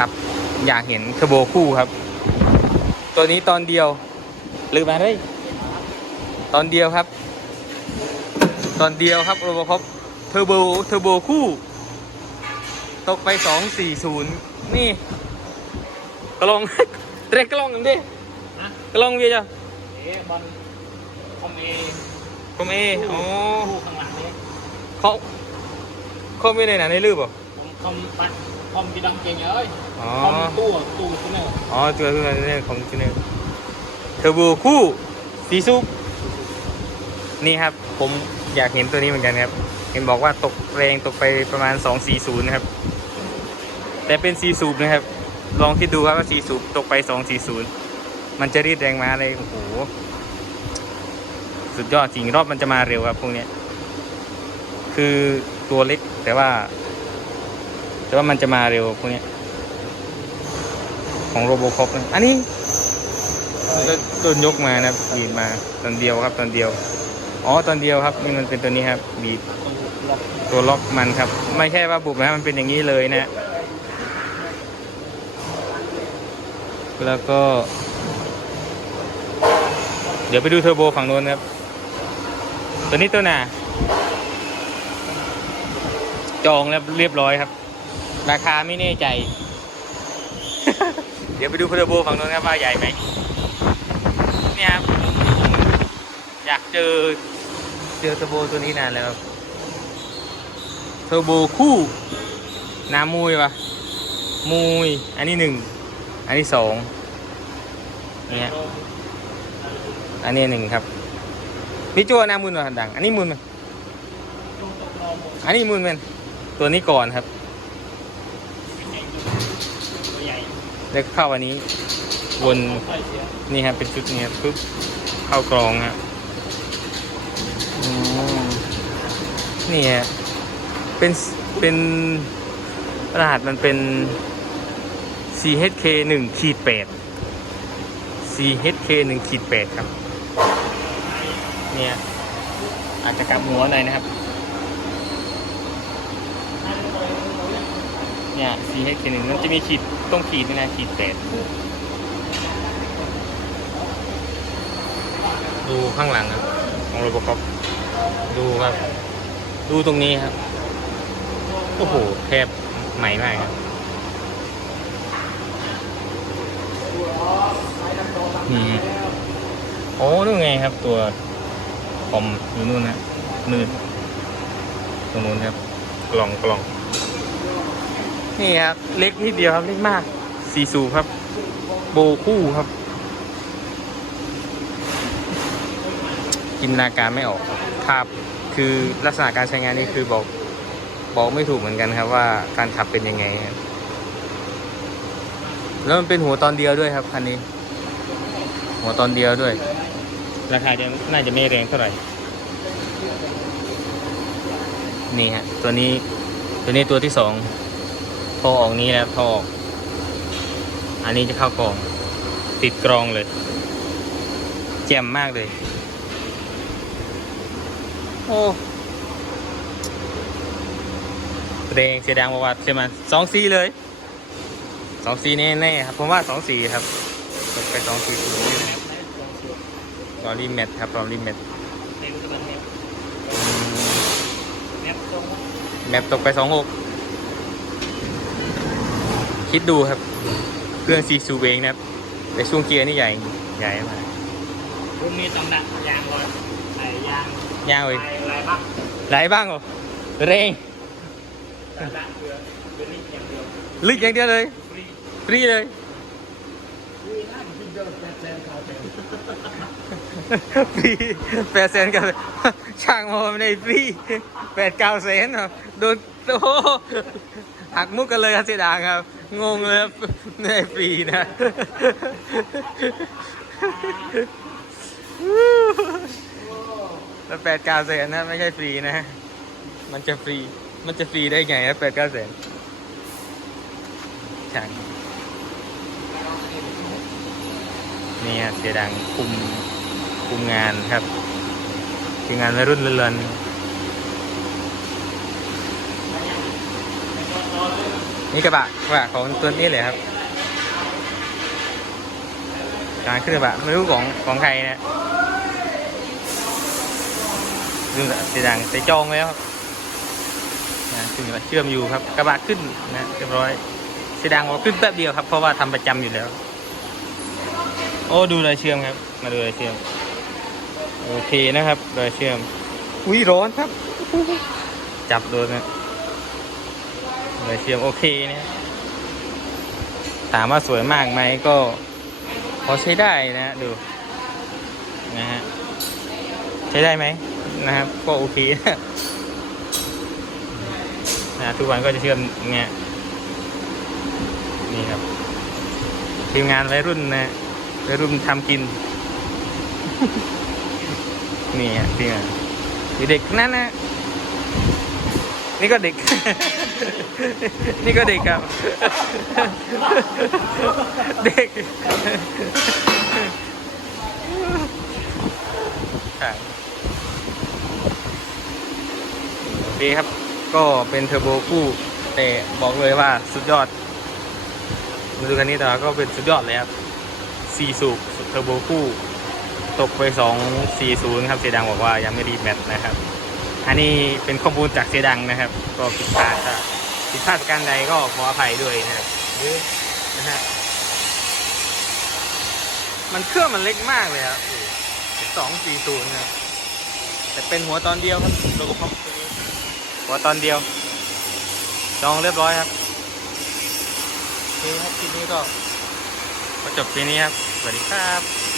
ครับ อยากเห็นเทอร์โบคู่ครับ ตัวนี้ตอนเดียวลืมมาเลยตอนเดียวครับ ตอนเดียวครับโรบคอปเทอร์โบเทอร์โบคู่ ตกไป 240 นี่กระลองเรียกกระลองกันดิฮะกระลองเวียจ้ะเอ๊ะบอลคอมเอผมเออ๋อคู่ข้างหลังนี้เขาเขาไม่ในไหนในรูปเหรอผมคอมตัด คอมพี่ดังเก่งเลยอ๋อ คอมตู้อะตู้ใช่ไหมอ๋อตัวตัวนี้ของจูเนอร์เทอร์โบคู่สีซุปนี่ครับ ผมอยากเห็นตัวนี้เหมือนกันครับ เห็นบอกว่าตกแรงตกไปประมาณ 240 นะครับ แต่เป็นสีสูบนะครับ ลองคิดดูครับว่าสีสูบตกไป 240 มันจะรีดแรงม้าเลยโอ้โห สุดยอดจริงรอบมันจะมาเร็วครับพวกเนี้ย คือตัวเล็กแต่ว่า แต่ว่ามันจะมาเร็วพวกนี้ของโรโบคอปนะอันนี้มันก็ต้นยกมานะบีบมาตอนเดียวครับตอนเดียว อ๋อตอนเดียวครับนี่มันเป็นตัวนี้ครับบีบตัวล็อกมันครับ ไม่ใช่ว่าบุบนะมันเป็นอย่างนี้เลยนะ แล้วก็ เดี๋ยวไปดูเทอร์โบฝั่งโน้นครับ ตัวนี้ตัวหนาจองแล้วเรียบร้อยครับ ราคาไม่แน่ใจ เดี๋ยวไปดูเทอร์โบฝั่งโน้นครับว่าใหญ่ไหมเนี่ยครับอยากเจอเจอเทอร์โบตัวนี้นานแล้วครับเทอร์โบคู่น้ำมุยวะมุยอันนี้หนึ่งอันนี้สองเนี่ยอันนี้หนึ่งครับพี่จัวน้ำมุนวะดัง อันนี้มุนมันตู้ตกรอหมดอันนี้มุนมันตัวนี้ก่อนครับตัว ใหญ่แล้วเข้าอันนี้ วนนี่ครับเป็นชุดนี้ครับปุ๊บเข้ากรองฮะอืมนี่ฮะเป็นเป็นรหัสมันเป็น CHK 1ขีด8 CHK 1ขีด8ครับ เนี่ยอาจจะกลับหัวหน่อยนะครับ เนี่ย CHK 1มันจะมีขีด ต้องขีดด้วยนะขีด8ดูข้างหลังครับของโรบอคอปดูครับ ดูตรงนี้ครับ โอ้โหแทบใหม่มากครับนี่โอ้นู่นไงครับ ตัวคอมอยู่นู่นนะนืดตรงนู้นครับ กล่องกล่อง นี่ครับ เล็กนิดเดียวครับ เล็กมาก สีสูบครับ โบคู่ครับ จินตนาการไม่ออกครับคือลักษณะการใช้งานนี่คือบอกบอกไม่ถูกเหมือนกันครับว่าการขับเป็นยังไงครับแล้วมันเป็นหัวตอนเดียวด้วยครับคันนี้ หัวตอนเดียวด้วย ราคาจะน่าจะไม่แรงเท่าไหร่ นี่ฮะตัวนี้ตัวนี้ตัวที่สอง พอออกนี้แล้วพอออกอันนี้จะเข้ากล่อง ติดกรองเลย แจ่มมากเลย โอ้แรงเสียดังประวัติใช่ไหมสองซีเลยสองซีแน่ๆครับผมว่าสองสีครับตกไปสองสีศูนย์นี่แหละรอรีแมทครับรอรีแมทในอุตสาหกรรมแมปตรงแมทตกไปสองหก คิดดูครับ เครื่องซีซูเองนะครับ แต่ช่วงเกียร์นี่ใหญ่ ใหญ่มากรุ่นนี้ตำหนักยางลอยใส่ยางยาวเลยลายลายบ้างไหลบ้างเหรอเร่งตำหนักเรือเรือนี่อย่างเดียวลึกอย่างเดียวเลยฟรีฟรีเลยฟรีนั่นที่เดินแปดแสนขาวเป็นฟรีแปดแสนกันช่างมาไม่ได้ฟรีแปดเก้าแสนครับโดนโอ้โหหักมุกกันเลยครับเสียดายครับ งงเลยครับไม่ฟรีนะแล้วแปดเก้าแสนนะไม่ใช่ฟรีนะ มันจะฟรี มันจะฟรีได้ไงครับแปดเก้าแสนช่างนี่ฮะเสียดังคุมคุมงานครับทีมงานวัยรุ่นเรือน นี่กระบะกระบะของตัวนี้เลยครับการขึ้นกระบะไม่รู้ของของใครนะดูนะสีดังใส่จองแล้วครับนะขึ้นกระบะเชื่อมอยู่ครับ กระบะขึ้นนะเรียบร้อยสีดังบอกขึ้นแป๊บเดียวครับ เพราะว่าทำประจำอยู่แล้ว โอ้ดูรอยเชื่อมครับ มาดูรอยเชื่อมโอเคนะครับรอยเชื่อมอุ้ยร้อนครับ จับโดนนะ รอยเชื่อมโอเคเนี่ยถามว่าสวยมากไหมก็พอใช้ได้นะฮะดูนะฮะใช้ได้ไหมนะครับ ก็โอเคนะนะทุกวันก็จะเชื่อมเงี้ยนี่ครับทีมงานวัยรุ่นนะวัยรุ่นทำกิน นี่ฮะทีมงานเด็กนั่นนะ นี่ก็เด็ก นี่ก็เด็กครับ เด็กครับโอเคครับ ก็เป็นเทอร์โบคู่แต่บอกเลยว่าสุดยอดมาดูกันนี้แต่ว่าก็เป็นสุดยอดเลยครับสี่สูบเทอร์โบคู่ ตกไปสองสี่ศูนย์ครับ เสียดังบอกว่ายังไม่รีแมตช์นะครับ อันนี้เป็นข้อมูลจากเสียดังนะครับ ก็ผิดพลาดถ้าผิดพลาดประการใดก็ขออภัยด้วยนะครับหรือนะฮะมันเครื่องมันเล็กมากเลยครับสองสี่ศูนย์ครับแต่เป็นหัวตอนเดียวครับโลโก้ตัวนี้หัวตอนเดียวจองเรียบร้อยครับโอเคครับทีนี้ก็ก็จบทีนี้ครับ สวัสดีครับ